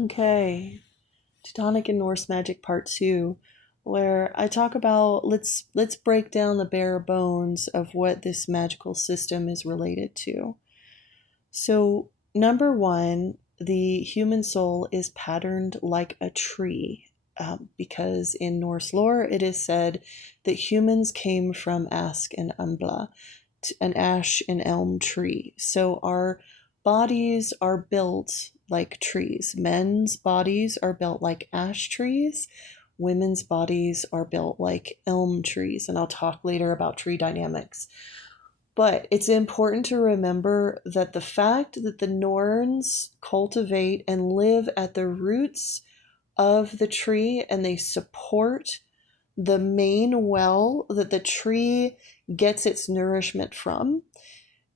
Okay, Teutonic and Norse Magic Part 2, where I talk about let's break down the bare bones of what this magical system is related to. So, number one, the human soul is patterned like a tree. Because in Norse lore it is said that humans came from Ask and Umbla, an ash and elm tree. So our bodies are built like trees. Men's bodies are built like ash trees. Women's bodies are built like elm trees. And I'll talk later about tree dynamics. But it's important to remember that the fact that the Norns cultivate and live at the roots of the tree and they support the main well that the tree gets its nourishment from,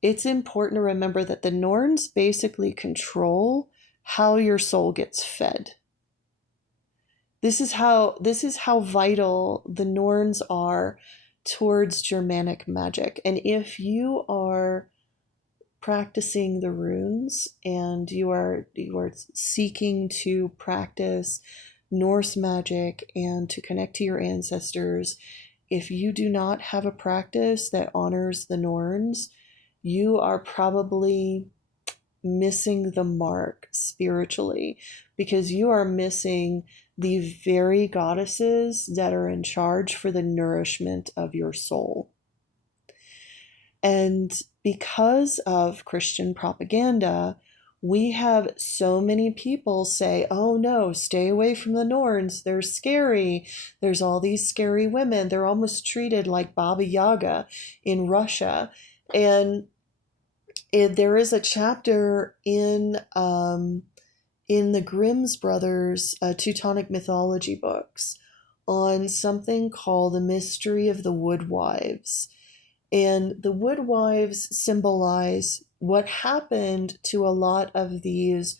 it's important to remember that the Norns basically control how your soul gets fed. This is how vital the Norns are towards Germanic magic. And if you are practicing the runes and you are seeking to practice Norse magic and to connect to your ancestors, if you do not have a practice that honors the Norns, you are probably missing the mark spiritually, because you are missing the very goddesses that are in charge for the nourishment of your soul. And because of Christian propaganda, we have so many people say, oh no, stay away from the Norns. They're scary. There's all these scary women. They're almost treated like Baba Yaga in Russia. And there is a chapter in the Grimm's brothers' Teutonic mythology books on something called the mystery of the woodwives. And the woodwives symbolize what happened to a lot of these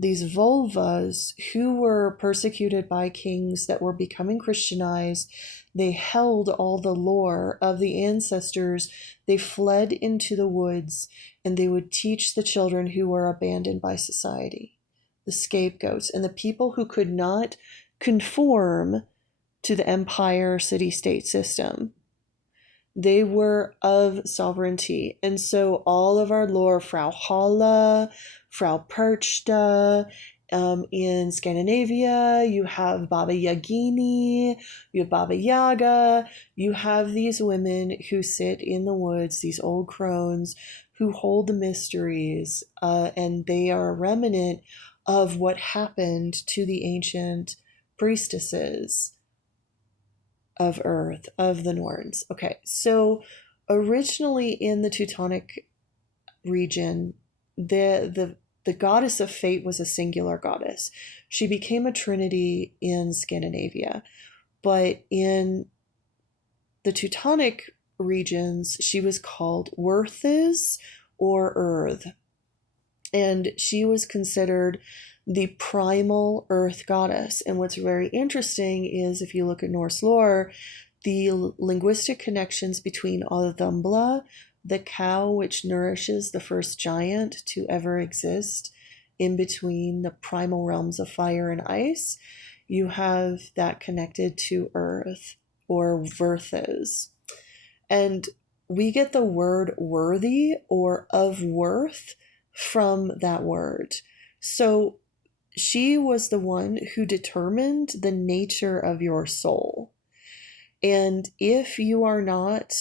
vulvas who were persecuted by kings that were becoming Christianized. They held all the lore of the ancestors. They fled into the woods and they would teach the children who were abandoned by society, the scapegoats, and the people who could not conform to the empire city-state system. They were of sovereignty. And so all of our lore, Frau Halla, Frau Perchta, in Scandinavia, you have Baba Yagini, you have Baba Yaga, you have these women who sit in the woods, these old crones who hold the mysteries, and they are a remnant of what happened to the ancient priestesses of Earth, of the Norns. Okay, so originally in the Teutonic region, the goddess of fate was a singular goddess. She became a trinity in Scandinavia, but in the Teutonic regions, she was called Werthes or Earth, and she was considered the primal earth goddess. And what's very interesting is if you look at Norse lore, the linguistic connections between Audhumbla, the cow which nourishes the first giant to ever exist in between the primal realms of fire and ice, you have that connected to earth or Verthes. And we get the word worthy or of worth from that word. So she was the one who determined the nature of your soul. And if you are not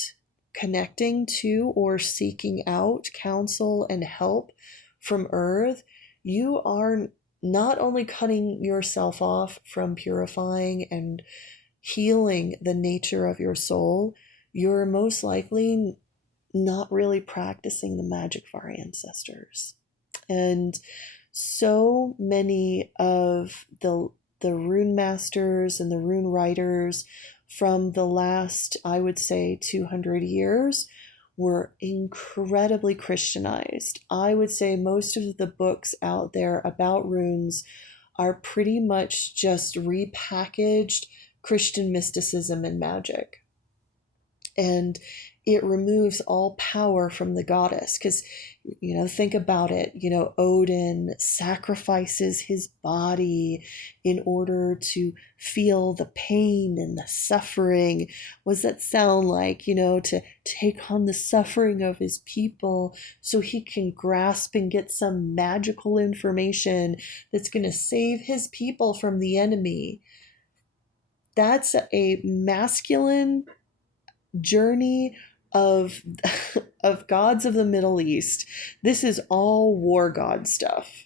connecting to or seeking out counsel and help from Earth, you are not only cutting yourself off from purifying and healing the nature of your soul, you're most likely not really practicing the magic of our ancestors. And so many of the rune masters and the rune writers from the last, I would say, 200 years were incredibly Christianized. I would say most of the books out there about runes are pretty much just repackaged Christian mysticism and magic. And it removes all power from the goddess. Because, think about it. Odin sacrifices his body in order to feel the pain and the suffering. What does that sound like? To take on the suffering of his people so he can grasp and get some magical information that's going to save his people from the enemy. That's a masculine journey of gods of the Middle East. This is all war god stuff.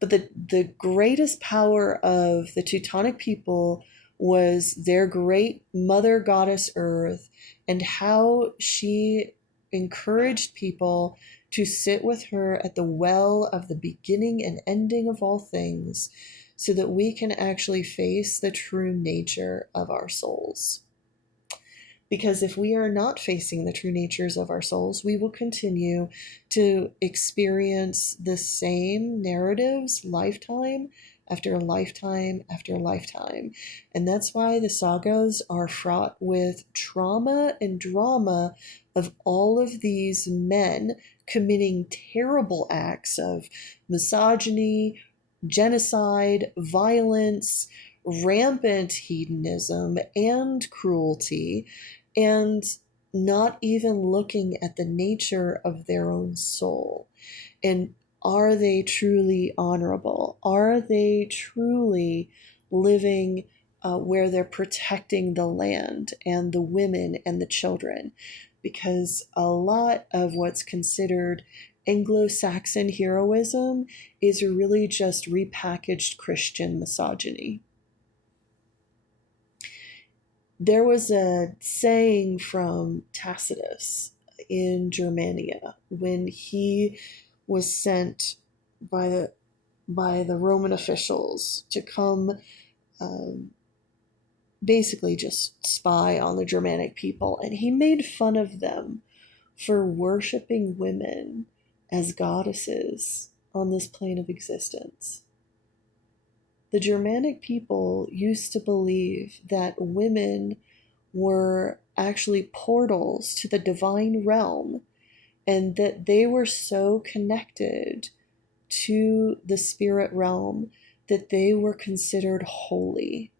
But the greatest power of the Teutonic people was their great mother goddess Earth, and how she encouraged people to sit with her at the well of the beginning and ending of all things, so that we can actually face the true nature of our souls. Because if we are not facing the true natures of our souls, we will continue to experience the same narratives lifetime after lifetime after lifetime. And that's why the sagas are fraught with trauma and drama of all of these men committing terrible acts of misogyny, genocide, violence, rampant hedonism, and cruelty, and not even looking at the nature of their own soul. And are they truly honorable? Are they truly living where they're protecting the land and the women and the children? Because a lot of what's considered Anglo-Saxon heroism is really just repackaged Christian misogyny. There was a saying from Tacitus in Germania when he was sent by the Roman officials to come basically just spy on the Germanic people, and he made fun of them for worshiping women as goddesses on this plane of existence. The Germanic people used to believe that women were actually portals to the divine realm, and that they were so connected to the spirit realm that they were considered holy.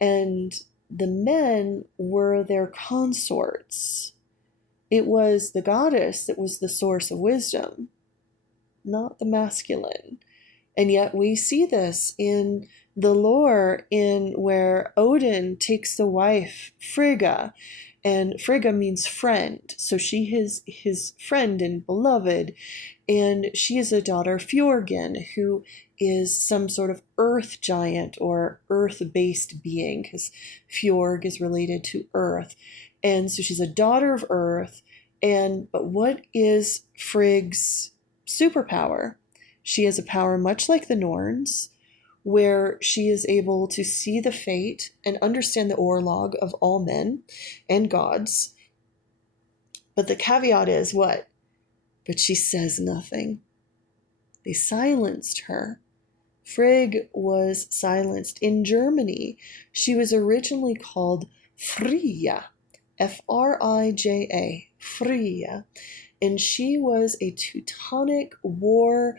And the men were their consorts. It was the goddess that was the source of wisdom, not the masculine. And yet we see this in the lore in where Odin takes the wife Frigga, and Frigga means friend. So she is his friend and beloved, and she is a daughter of Fjorgyn, who is some sort of earth giant or earth-based being, because Fjord is related to earth. And so she's a daughter of earth. But what is Frigg's superpower? She has a power much like the Norns, where she is able to see the fate and understand the orlog of all men and gods. But the caveat is what? But she says nothing. They silenced her. Frigg was silenced. In Germany, she was originally called Frija, Frija, Frija, and she was a Teutonic war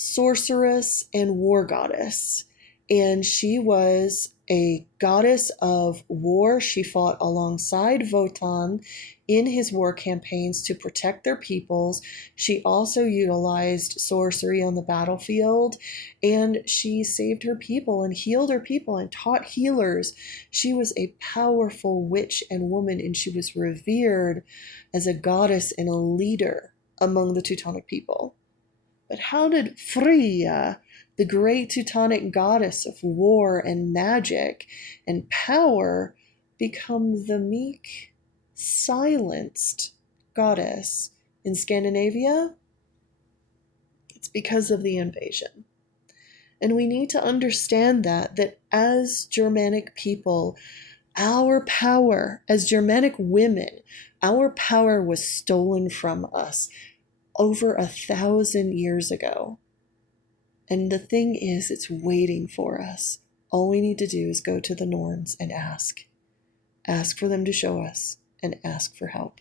sorceress and war goddess. And she was a goddess of war. She fought alongside Wotan in his war campaigns to protect their peoples. She also utilized sorcery on the battlefield, and she saved her people and healed her people and taught healers. She was a powerful witch and woman, and she was revered as a goddess and a leader among the Teutonic people. But how did Freya, the great Teutonic goddess of war and magic and power, become the meek, silenced goddess in Scandinavia? It's because of the invasion. And we need to understand that as Germanic people, our power, as Germanic women, our power was stolen from us over 1,000 years ago. And the thing is, it's waiting for us. All we need to do is go to the Norns and ask. Ask for them to show us. and ask for help.